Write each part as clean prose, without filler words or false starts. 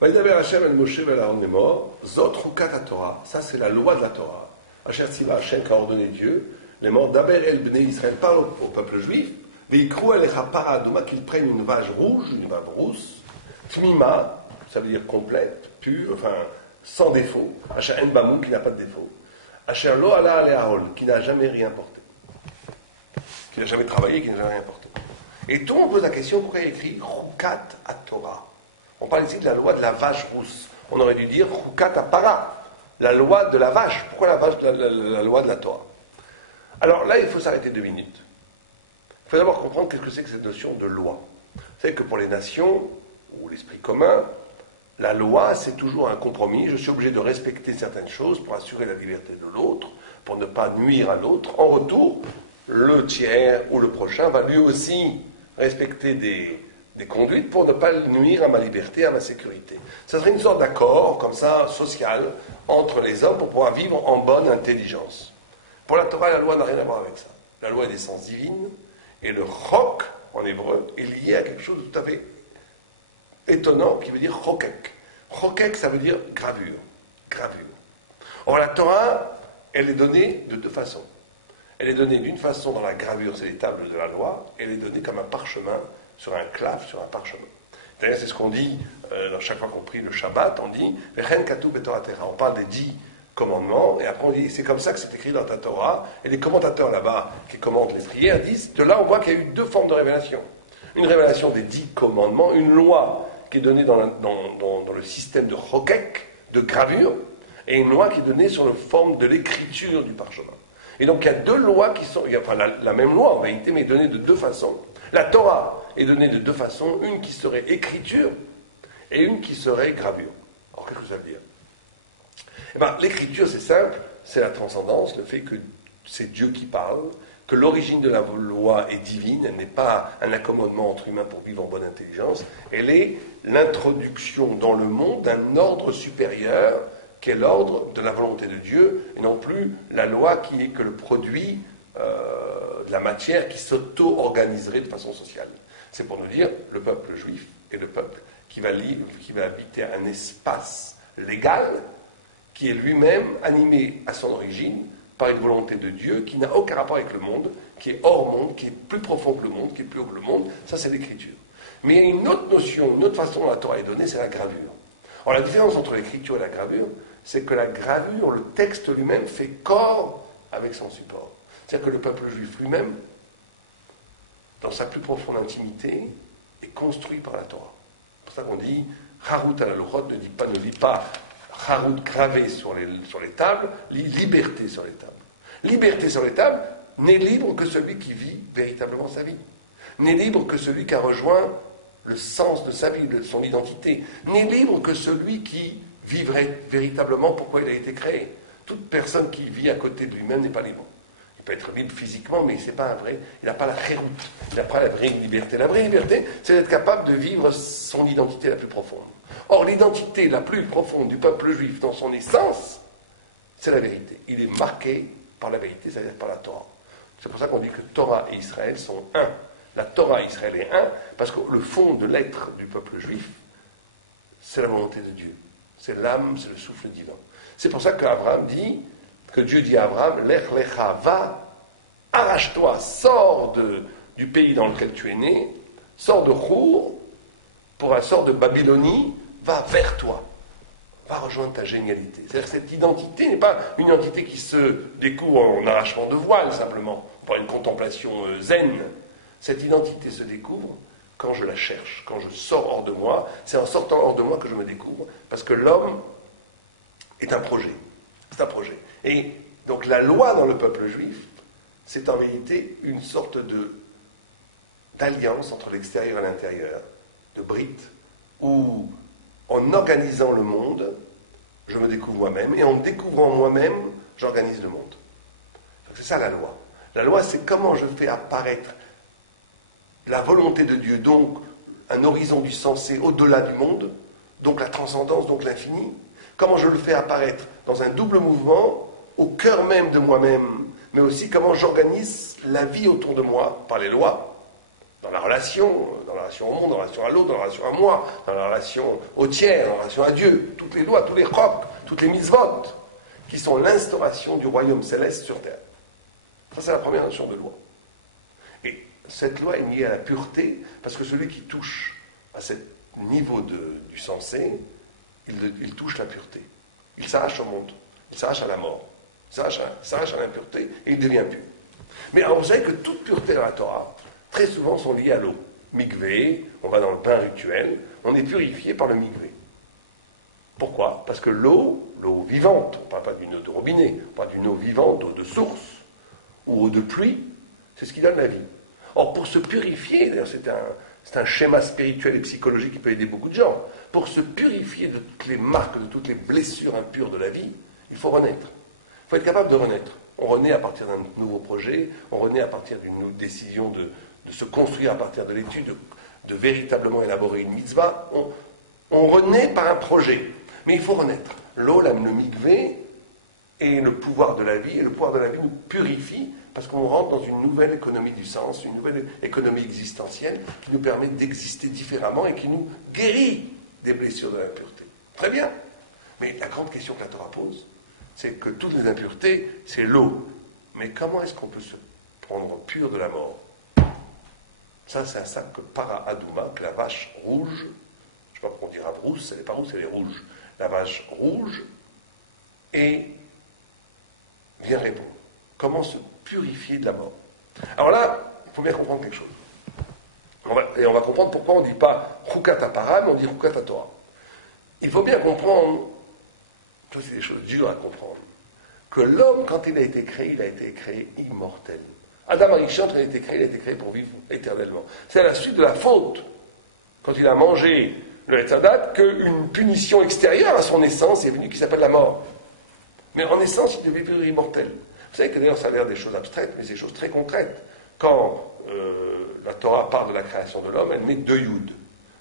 Vaïdaber Hashem el Moshe vel Aaron Lemor, Zot Chukat HaTorah, ça c'est la loi de la Torah. Asher Tziva Hashem qu'a ordonné Dieu, les morts d'Aber el Bnei Israël parlent au peuple juif, Veikrou alecha paradoma, qu'ils prennent une vache rouge, une vache rousse, Tmima, ça veut dire complète, pure, enfin, sans défaut, Asher en Bamou, qui n'a pas de défaut, Asher lo ala ale Aol, qui n'a jamais rien porté, qui n'a jamais travaillé, qui n'a jamais rien porté. Et tout le monde pose la question, pourquoi il y a écrit Chukat HaTorah? On parle ici de la loi de la vache rousse. On aurait dû dire Chukat HaPara, la loi de la vache. Pourquoi la vache, la loi de la Torah? Alors là, il faut s'arrêter 2 minutes. Il faut d'abord comprendre qu'est-ce que c'est que cette notion de loi. Vous savez que pour les nations, ou l'esprit commun, la loi, c'est toujours un compromis. Je suis obligé de respecter certaines choses pour assurer la liberté de l'autre, pour ne pas nuire à l'autre. En retour, le tiers ou le prochain va lui aussi respecter des conduites pour ne pas nuire à ma liberté, à ma sécurité. Ça serait une sorte d'accord, comme ça, social, entre les hommes pour pouvoir vivre en bonne intelligence. Pour la Torah, la loi n'a rien à voir avec ça. La loi est d'essence divine, et le chok, en hébreu, est lié à quelque chose de tout à fait étonnant, qui veut dire chokek. Chokek, ça veut dire gravure. Gravure. Or, la Torah, elle est donnée de 2 façons. Elle est donnée d'une façon dans la gravure, c'est les tables de la loi, et elle est donnée comme un parchemin, sur un clave, sur un parchemin. D'ailleurs, c'est ce qu'on dit, dans chaque fois qu'on prie le Shabbat, on dit « Vechen katuv betorah techa ». On parle des 10 commandements, et après on dit « c'est comme ça que c'est écrit dans ta Torah ». Et les commentateurs là-bas, qui commentent les prières, disent « de là on voit qu'il y a eu 2 formes de révélation. Une révélation des 10 commandements, une loi qui est donnée dans le système de chokek, de gravure, et une loi qui est donnée sur la forme de l'écriture du parchemin. Et donc il y a 2 lois qui sont, enfin la même loi en vérité, mais donnée de 2 façons. La Torah est donnée de 2 façons, une qui serait écriture et une qui serait gravure. Alors qu'est-ce que ça veut dire? Eh bien, l'écriture c'est simple, c'est la transcendance, le fait que c'est Dieu qui parle, que l'origine de la loi est divine, elle n'est pas un accommodement entre humains pour vivre en bonne intelligence, elle est l'introduction dans le monde d'un ordre supérieur qui est l'ordre de la volonté de Dieu, et non plus la loi qui est que le produit de la matière qui s'auto-organiserait de façon sociale. C'est pour nous dire, le peuple juif est le peuple qui va habiter un espace légal qui est lui-même animé à son origine par une volonté de Dieu qui n'a aucun rapport avec le monde, qui est hors monde, qui est plus profond que le monde, qui est plus haut que le monde. Ça, c'est l'écriture. Mais il y a une autre notion, une autre façon dont la Torah est donnée, c'est la gravure. Alors la différence entre l'écriture et la gravure, c'est que la gravure, le texte lui-même, fait corps avec son support. C'est-à-dire que le peuple juif lui-même, dans sa plus profonde intimité, est construit par la Torah. C'est pour ça qu'on dit Harut al Luchot, ne lit pas Harut gravé sur les tables, lit liberté sur les tables. Liberté sur les tables n'est libre que celui qui vit véritablement sa vie. N'est libre que celui qui a rejoint le sens de sa vie, de son identité. N'est libre que celui qui vivrait véritablement pourquoi il a été créé. Toute personne qui vit à côté de lui-même n'est pas libre. Il peut être libre physiquement, mais c'est pas un vrai. Il n'a pas la chéroute, il n'a pas la vraie liberté. La vraie liberté, c'est d'être capable de vivre son identité la plus profonde. Or, l'identité la plus profonde du peuple juif dans son essence, c'est la vérité. Il est marqué par la vérité, c'est-à-dire par la Torah. C'est pour ça qu'on dit que Torah et Israël sont un. La Torah et Israël est un, parce que le fond de l'être du peuple juif, c'est la volonté de Dieu. C'est l'âme, c'est le souffle divin. C'est pour ça qu'Abraham dit, que Dieu dit à Abraham, Lech lecha, va, arrache-toi, sors du pays dans lequel tu es né, sors de Chour, sors de Babylonie, va vers toi, va rejoindre ta génialité. C'est-à-dire que cette identité n'est pas une identité qui se découvre en arrachement de voile, simplement, par une contemplation zen. Cette identité se découvre quand je la cherche, quand je sors hors de moi. C'est en sortant hors de moi que je me découvre, parce que l'homme est un projet. C'est un projet. Et donc la loi dans le peuple juif, c'est en vérité une sorte d'alliance entre l'extérieur et l'intérieur, de brite, où en organisant le monde, je me découvre moi-même, et en me découvrant moi-même, j'organise le monde. Donc c'est ça la loi. La loi, c'est comment je fais apparaître la volonté de Dieu, donc un horizon du sensé au-delà du monde, donc la transcendance, donc l'infini. Comment je le fais apparaître dans un double mouvement, au cœur même de moi-même, mais aussi comment j'organise la vie autour de moi, par les lois, dans la relation au monde, dans la relation à l'autre, dans la relation à moi, dans la relation au tiers, dans la relation à Dieu. Toutes les lois, tous les chok, toutes les mitzvot, qui sont l'instauration du royaume céleste sur terre. Ça, c'est la première notion de loi. Et cette loi est liée à la pureté, parce que celui qui touche à ce niveau du sensé, il touche la pureté. Il s'arrache au monde, il s'arrache à la mort, il s'arrache à l'impureté, et il devient pur. Mais alors, vous savez que toute pureté dans la Torah, très souvent, sont liées à l'eau. Mikvé, on va dans le bain rituel, on est purifié par le mikvé. Pourquoi? Parce que l'eau vivante, on ne parle pas d'une eau de robinet, on parle d'une eau vivante, eau de source, ou eau de pluie, c'est ce qui donne la vie. Or, pour se purifier, d'ailleurs c'est un schéma spirituel et psychologique qui peut aider beaucoup de gens, pour se purifier de toutes les marques, de toutes les blessures impures de la vie, il faut renaître. Il faut être capable de renaître. On renaît à partir d'un nouveau projet, on renaît à partir d'une décision de se construire à partir de l'étude, de véritablement élaborer une mitzvah. On renaît par un projet. Mais il faut renaître. L'eau, le mikvé, est le pouvoir de la vie, et le pouvoir de la vie nous purifie, parce qu'on rentre dans une nouvelle économie du sens, une nouvelle économie existentielle, qui nous permet d'exister différemment et qui nous guérit des blessures de l'impureté. Très bien. Mais la grande question que la Torah pose, c'est que toutes les impuretés, c'est l'eau. Mais comment est-ce qu'on peut se prendre pur de la mort? Ça, c'est un sac que para Adouma, que la vache rouge, je ne sais pas pourquoi on dira rousse, elle n'est pas rousse, elle est rouge. La vache rouge, et vient répondre. Comment se purifier de la mort? Alors là, il faut bien comprendre quelque chose. On va comprendre pourquoi on ne dit pas Chukat Para, mais on dit Chukat Torah. Il faut bien comprendre, ça c'est des choses dures à comprendre, que l'homme, quand il a été créé immortel. Adam Arishon, quand il a été créé pour vivre éternellement. C'est à la suite de la faute, quand il a mangé le Etzadat, qu'une punition extérieure à son essence est venue qui s'appelle la mort. Mais en essence, il devait vivre immortel. Vous savez que d'ailleurs, ça a l'air des choses abstraites, mais c'est des choses très concrètes. Quand la Torah parle de la création de l'homme, elle met 2 yud.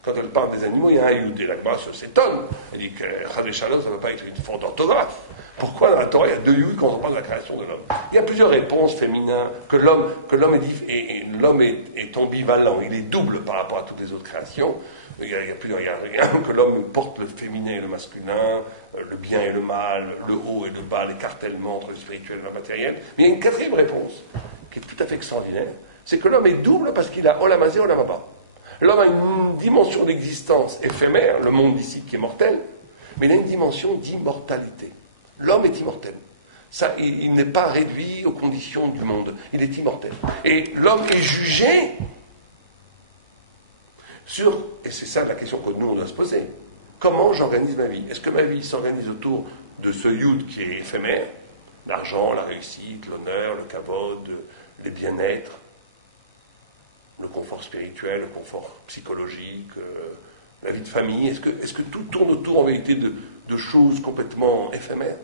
Quand elle parle des animaux, il y a un yud. Et la Gemara s'étonne. Elle dit que Chad Shalom, ça ne veut pas être une faute d'orthographe. Pourquoi dans la Torah, il y a 2 yud quand on parle de la création de l'homme? Il y a plusieurs réponses féminines, que l'homme est ambivalent, il est double par rapport à toutes les autres créations. Il y a que l'homme porte le féminin et le masculin, le bien et le mal, le haut et le bas, l'écartèlement entre le spirituel et le matériel. Mais il y a une 4e réponse, qui est tout à fait extraordinaire, c'est que l'homme est double parce qu'il a Olam Hazé, Olam Haba. L'homme a une dimension d'existence éphémère, le monde d'ici qui est mortel, mais il a une dimension d'immortalité. L'homme est immortel. Ça, il n'est pas réduit aux conditions du monde. Il est immortel. Et l'homme est jugé et c'est ça la question que nous, on doit se poser, comment j'organise ma vie? Est-ce que ma vie s'organise autour de ce yud qui est éphémère, l'argent, la réussite, l'honneur, le kavod, les bien-être, le confort spirituel, le confort psychologique, la vie de famille? Est-ce que tout tourne autour en vérité de choses complètement éphémères?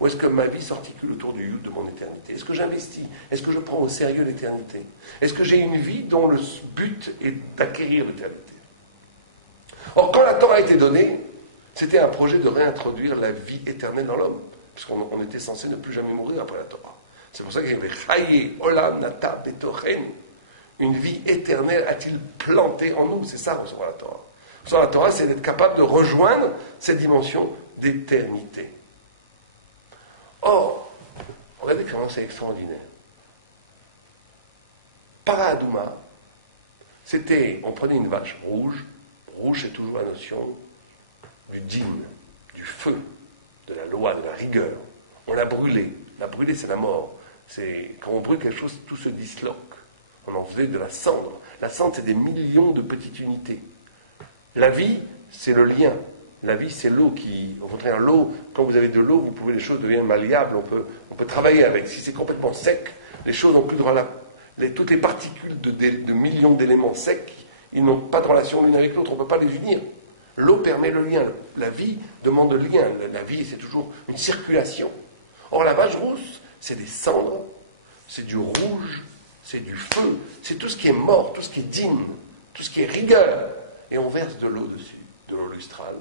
Ou est-ce que ma vie s'articule autour du yud de mon éternité? Est-ce que j'investis? Est-ce que je prends au sérieux l'éternité? Est-ce que j'ai une vie dont le but est d'acquérir l'éternité? Or, quand la Torah a été donnée, c'était un projet de réintroduire la vie éternelle dans l'homme, puisqu'on était censé ne plus jamais mourir après la Torah. C'est pour ça qu'il y avait Chaye, Olam, Nata, Betochen. Une vie éternelle a-t-il planté en nous? C'est ça, recevoir la Torah. Recevoir la Torah, c'est d'être capable de rejoindre cette dimension d'éternité. Or, regardez comment c'est extraordinaire. Para Adouma, on prenait une vache rouge. Rouge, c'est toujours la notion du din, du feu, de la loi, de la rigueur. On l'a brûlé. La brûler, c'est la mort. C'est quand on brûle quelque chose, tout se disloque. On en faisait de la cendre. La cendre, c'est des millions de petites unités. La vie, c'est le lien. La vie, c'est l'eau qui... Au contraire, l'eau, quand vous avez de l'eau, les choses deviennent malléables, on peut travailler avec. Si c'est complètement sec, les choses n'ont plus de relation. Toutes les particules de millions d'éléments secs, ils n'ont pas de relation l'une avec l'autre, on ne peut pas les unir. L'eau permet le lien. La vie demande le lien. La vie, c'est toujours une circulation. Or, la vache rousse, c'est des cendres, c'est du rouge, c'est du feu, c'est tout ce qui est mort, tout ce qui est digne, tout ce qui est rigueur. Et on verse de l'eau dessus, de l'eau lustrale.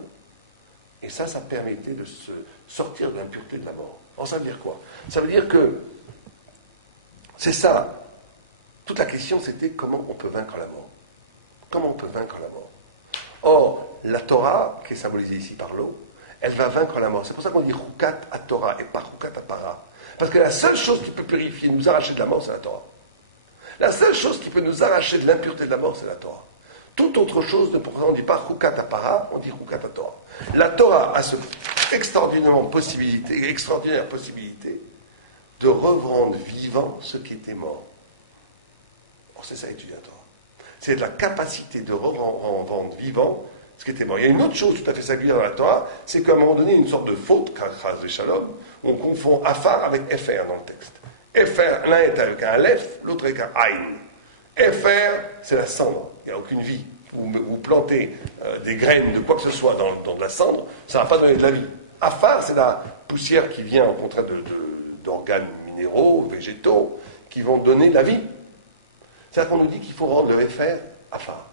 Et ça permettait de se sortir de l'impureté de la mort. Alors, ça veut dire quoi? Ça veut dire que c'est ça. Toute la question, c'était comment on peut vaincre la mort. Comment on peut vaincre la mort? Or, la Torah, qui est symbolisée ici par l'eau, elle va vaincre la mort. C'est pour ça qu'on dit Chukat à Torah et pas Chukat à Para. Parce que la seule chose qui peut purifier, nous arracher de la mort, c'est la Torah. La seule chose qui peut nous arracher de l'impureté de la mort, c'est la Torah. Toute autre chose, on ne dit pas Chukat à Para, on dit Chukat à Torah. La Torah a cette extraordinaire possibilité de rendre vivant ce qui était mort. Or, c'est ça étudier la Torah. C'est la capacité de rendre vivant ce qui était mort. Il y a une autre chose tout à fait singulière dans la Torah, c'est qu'à un moment donné, une sorte de faute, Chas Shalom, on confond Afar avec Efer dans le texte. Efer, l'un est avec un Aleph, l'autre avec un Aïn. Efer, c'est la cendre, il n'y a aucune vie. Vous plantez des graines de quoi que ce soit dans de la cendre, ça ne va pas donner de la vie. Afar, c'est la poussière qui vient au contraire d'organes minéraux, végétaux, qui vont donner de la vie. C'est-à-dire qu'on nous dit qu'il faut rendre le Efer Afar.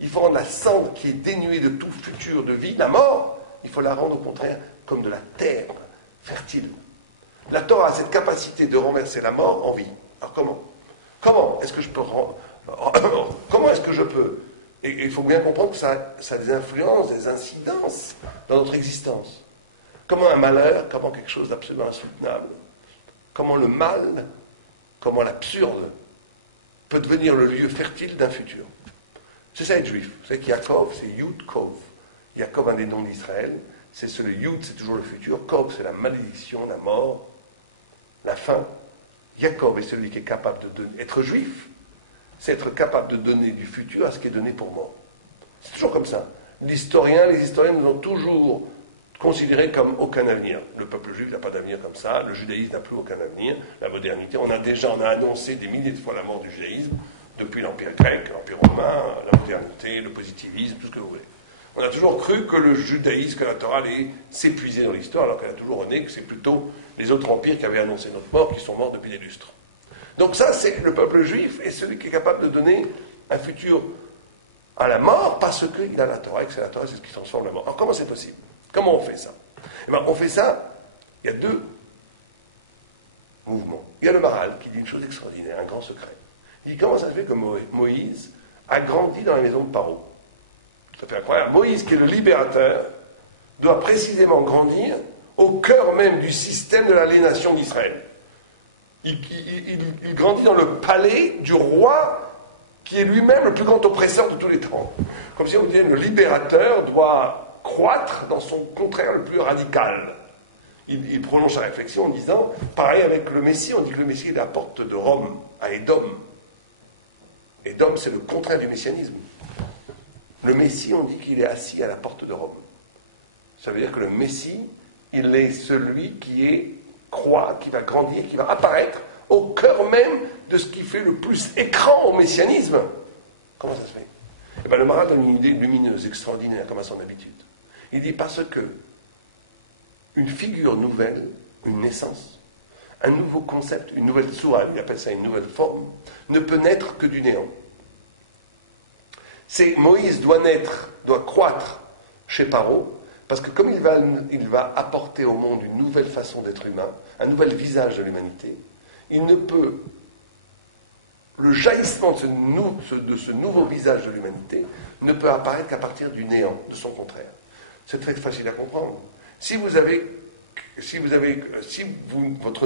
Il faut rendre la cendre qui est dénuée de tout futur de vie, la mort, il faut la rendre au contraire comme de la terre fertile. La Torah a cette capacité de renverser la mort en vie. Alors comment est-ce que je peux comment est-ce que je peux? Et il faut bien comprendre que ça a des influences, des incidences dans notre existence. Comment un malheur, comment quelque chose d'absolument insoutenable, comment le mal, comment l'absurde peut devenir le lieu fertile d'un futur. C'est ça être juif. Vous savez qu'Yaakov, c'est Yud Kov. Yaakov, un des noms d'Israël, c'est le Yud, c'est toujours le futur. Kov, c'est la malédiction, la mort, la fin. Yaakov est celui qui est capable de donner. Être juif, c'est être capable de donner du futur à ce qui est donné pour mort. C'est toujours comme ça. Les historiens nous ont toujours considérés comme aucun avenir. Le peuple juif n'a pas d'avenir comme ça. Le judaïsme n'a plus aucun avenir. La modernité, on a annoncé des milliers de fois la mort du judaïsme. Depuis l'Empire grec, l'Empire romain, la modernité, le positivisme, tout ce que vous voulez. On a toujours cru que le judaïsme, que la Torah allait s'épuiser dans l'histoire, alors qu'elle a toujours rené que c'est plutôt les autres empires qui avaient annoncé notre mort, qui sont morts depuis des lustres. Donc ça, c'est le peuple juif, et celui qui est capable de donner un futur à la mort, parce qu'il a la Torah, et que c'est la Torah, c'est ce qui transforme la mort. Alors comment c'est possible? Comment on fait ça? Eh bien, on fait ça, il y a deux mouvements. Il y a le Maral qui dit une chose extraordinaire, un grand secret. Il dit comment ça se fait que Moïse a grandi dans la maison de Paro. Ça fait incroyable. Moïse, qui est le libérateur, doit précisément grandir au cœur même du système de l'aliénation d'Israël. Il grandit dans le palais du roi qui est lui-même le plus grand oppresseur de tous les temps. Comme si on disait le libérateur doit croître dans son contraire le plus radical. Il prolonge sa réflexion en disant, pareil avec le Messie, on dit que le Messie est à la porte de Rome, à Édom. Édom, c'est le contraire du messianisme. Le Messie, on dit qu'il est assis à la porte de Rome. Ça veut dire que le Messie, il est celui qui croît, qui va grandir, qui va apparaître au cœur même de ce qui fait le plus écran au messianisme. Comment ça se fait? Eh bien, le Maral donne une idée lumineuse, extraordinaire, comme à son habitude. Il dit parce que une figure nouvelle, une naissance, un nouveau concept, une nouvelle sourate, il appelle ça une nouvelle forme, ne peut naître que du néant. Moïse doit croître chez Paro, parce que comme il va apporter au monde une nouvelle façon d'être humain, un nouvel visage de l'humanité, il ne peut, le jaillissement de ce nouveau visage de l'humanité ne peut apparaître qu'à partir du néant, de son contraire. C'est très facile à comprendre. Si votre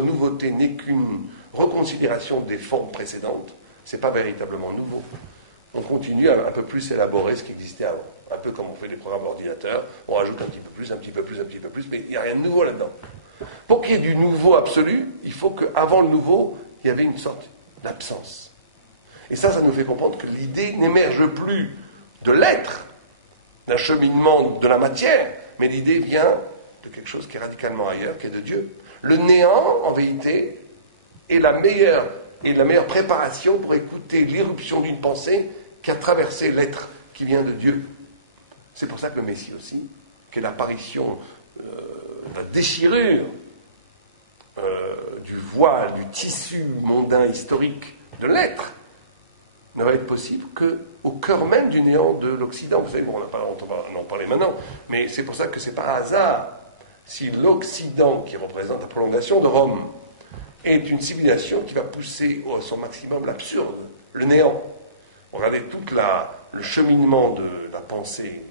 nouveauté n'est qu'une reconsidération des formes précédentes, ce n'est pas véritablement nouveau. On continue à un peu plus élaborer ce qui existait avant. Un peu comme on fait des programmes ordinateurs, on rajoute un petit peu plus, un petit peu plus, un petit peu plus, mais il n'y a rien de nouveau là-dedans. Pour qu'il y ait du nouveau absolu, il faut qu'avant le nouveau, il y avait une sorte d'absence. Et ça nous fait comprendre que l'idée n'émerge plus de l'être, d'un cheminement de la matière, mais l'idée vient de quelque chose qui est radicalement ailleurs, qui est de Dieu. Le néant, en vérité, est la meilleure préparation pour écouter l'irruption d'une pensée qui a traversé l'être qui vient de Dieu. C'est pour ça que le Messie aussi, qui est l'apparition de la déchirure du voile, du tissu mondain historique de l'être, ne va être possible qu'au cœur même du néant de l'Occident. Vous savez, bon, on va en parler maintenant, mais c'est pour ça que c'est par hasard si l'Occident, qui représente la prolongation de Rome, est une civilisation qui va pousser à son maximum l'absurde, le néant. Regardez toute la le cheminement de la pensée,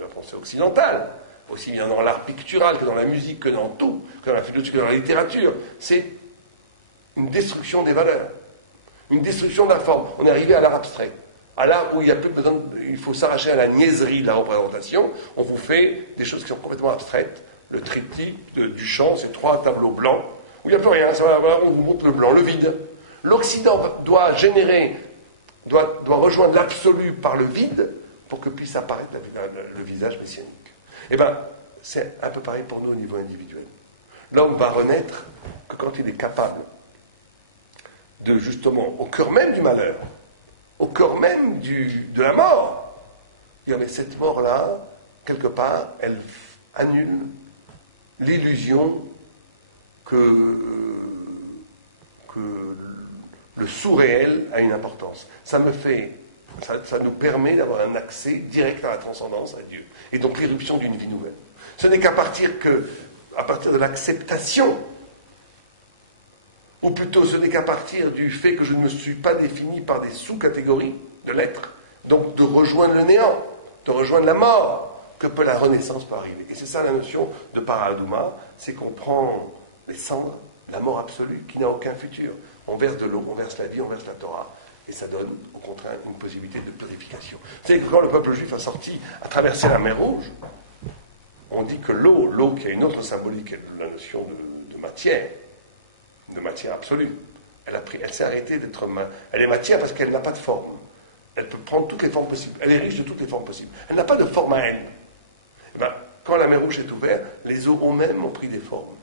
la pensée occidentale, aussi bien dans l'art pictural que dans la musique, que dans tout, que dans la philosophie, que dans la littérature, c'est une destruction des valeurs, une destruction de la forme. On est arrivé à l'art abstrait, à l'art où il y a plus besoin, il faut s'arracher à la niaiserie de la représentation. On vous fait des choses qui sont complètement abstraites. Le triptyque du chant, c'est 3 tableaux blancs, où il n'y a plus rien, on vous montre le blanc, le vide. L'Occident doit rejoindre l'absolu par le vide pour que puisse apparaître le visage messianique. Eh bien, c'est un peu pareil pour nous au niveau individuel. L'homme va renaître que quand il est capable de, justement, au cœur même du malheur, au cœur même de la mort, mais cette mort-là, quelque part, elle annule l'illusion que le sous-réel a une importance. Ça nous permet d'avoir un accès direct à la transcendance, à Dieu. Et donc l'éruption d'une vie nouvelle. Ce n'est qu'à partir de l'acceptation, ou plutôt ce n'est qu'à partir du fait que je ne me suis pas défini par des sous-catégories de l'être, donc de rejoindre le néant, de rejoindre la mort, que peut la renaissance peut arriver. Et c'est ça la notion de Paradouma, c'est qu'on prend les cendres, la mort absolue, qui n'a aucun futur. On verse de l'eau, on verse la vie, on verse la Torah, et ça donne, au contraire, une possibilité de purification. Vous savez que quand le peuple juif a traversé la mer Rouge, on dit que l'eau qui a une autre symbolique, la notion de matière absolue, elle s'est arrêtée d'être... Elle est matière parce qu'elle n'a pas de forme. Elle peut prendre toutes les formes possibles. Elle est riche de toutes les formes possibles. Elle n'a pas de forme à elle. Et bien, quand la mer Rouge est ouverte, les eaux elles-mêmes ont pris des formes.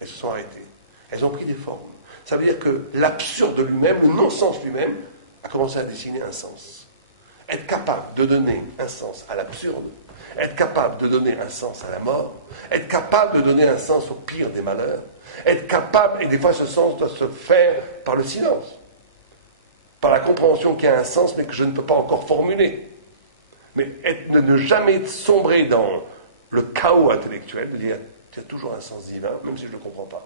Elles se sont arrêtées. Elles ont pris des formes. Ça veut dire que l'absurde lui-même, le non-sens lui-même, a commencé à dessiner un sens. Être capable de donner un sens à l'absurde, être capable de donner un sens à la mort, être capable de donner un sens au pire des malheurs, être capable, et des fois ce sens doit se faire par le silence, par la compréhension qu'il y a un sens mais que je ne peux pas encore formuler. Mais ne jamais sombrer dans le chaos intellectuel, de dire qu'il y a toujours un sens divin, même si je ne le comprends pas.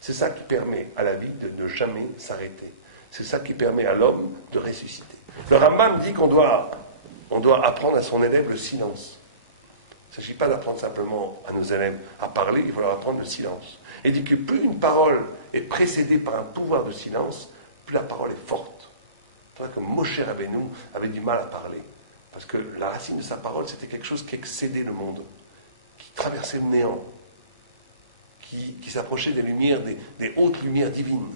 C'est ça qui permet à la vie de ne jamais s'arrêter. C'est ça qui permet à l'homme de ressusciter. Le Rambam dit qu'on doit apprendre à son élève le silence. Il ne s'agit pas d'apprendre simplement à nos élèves à parler, il faut leur apprendre le silence. Et il dit que plus une parole est précédée par un pouvoir de silence, plus la parole est forte. C'est vrai que Moshe Rabbeinu avait du mal à parler, parce que la racine de sa parole, c'était quelque chose qui excédait le monde, qui traversait le néant, qui s'approchait des lumières, des hautes lumières divines.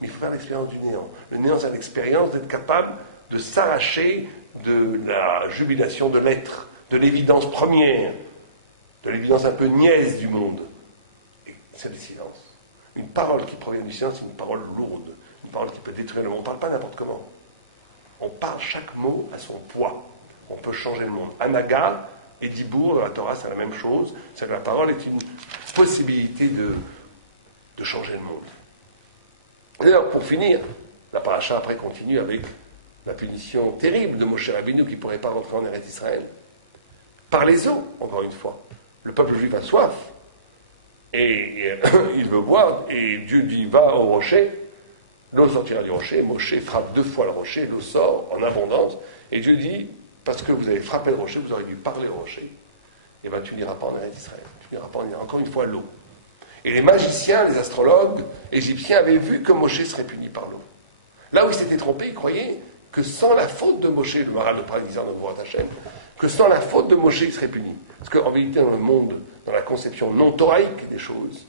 Mais il faut faire l'expérience du néant. Le néant, c'est l'expérience d'être capable de s'arracher de la jubilation de l'être, de l'évidence première, de l'évidence un peu niaise du monde. Et c'est le silence. Une parole qui provient du silence, c'est une parole lourde, une parole qui peut détruire le monde. On ne parle pas n'importe comment. On parle chaque mot à son poids. On peut changer le monde. Anaga et Dibour, la Torah, c'est la même chose. C'est que la parole est une possibilité de changer le monde. Et alors, pour finir, la paracha après continue avec la punition terrible de Moshe Rabbeinu qui ne pourrait pas rentrer en Eretz Israël. Par les eaux, encore une fois. Le peuple juif a soif. Et il veut boire. Et Dieu dit, va au rocher. L'eau sortira du rocher. Moshe frappe 2 fois le rocher. L'eau sort en abondance. Et Dieu dit, parce que vous avez frappé le rocher, vous aurez dû parler au rocher. Et bien tu n'iras pas en Eretz Israël. Tu n'iras pas en Israël. Encore une fois, l'eau. Et les magiciens, les astrologues égyptiens avaient vu que Moshe serait puni par l'eau. Là où ils s'étaient trompés, ils croyaient que sans la faute de Moshe, le Maral de Prague disant que sans la faute de Moshe, il serait puni. Parce qu'en vérité, dans le monde, dans la conception non thoraïque des choses,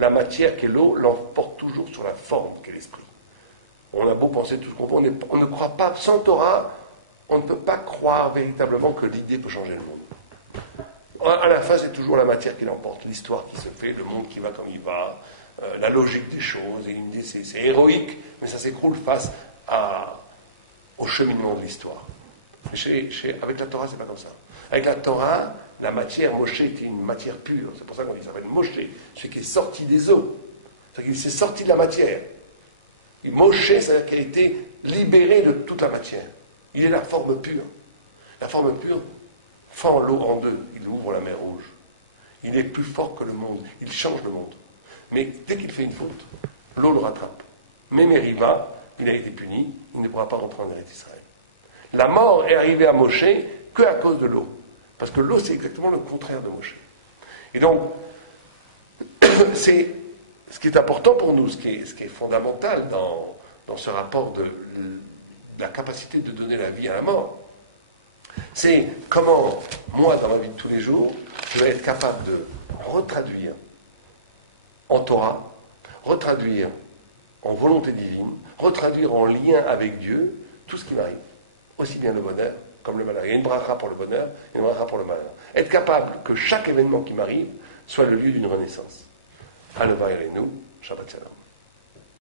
la matière qu'est l'eau l'emporte toujours sur la forme qu'est l'esprit. On a beau penser tout ce qu'on veut, on ne croit pas, sans Torah, on ne peut pas croire véritablement que l'idée peut changer le monde. À la fin, c'est toujours la matière qui l'emporte, l'histoire qui se fait, le monde qui va comme il va, la logique des choses, et une idée, c'est héroïque, mais ça s'écroule face au cheminement de l'histoire. Avec la Torah, c'est pas comme ça. Avec la Torah, la matière, Moshe était une matière pure, c'est pour ça qu'on dit ça s'appelle Moshe, celui qui est sorti des eaux, c'est-à-dire qu'il s'est sorti de la matière. Et Moshe, c'est-à-dire qu'il a été libéré de toute la matière. Il est la forme pure. La forme pure fend l'eau en deux, il ouvre la mer Rouge. Il est plus fort que le monde, il change le monde. Mais dès qu'il fait une faute, l'eau le rattrape. Mais Mériba, il a été puni, il ne pourra pas rentrer en Eretz Israël. La mort est arrivée à Moshe que à cause de l'eau. Parce que l'eau, c'est exactement le contraire de Moshe. Et donc, c'est ce qui est important pour nous, ce qui est fondamental dans ce rapport de la capacité de donner la vie à la mort. C'est comment, moi, dans ma vie de tous les jours, je vais être capable de retraduire en Torah, retraduire en volonté divine, retraduire en lien avec Dieu tout ce qui m'arrive. Aussi bien le bonheur comme le malheur. Il y a une bracha pour le bonheur et une bracha pour le malheur. Être capable que chaque événement qui m'arrive soit le lieu d'une renaissance. Aleva Elenu, Shabbat Shalom.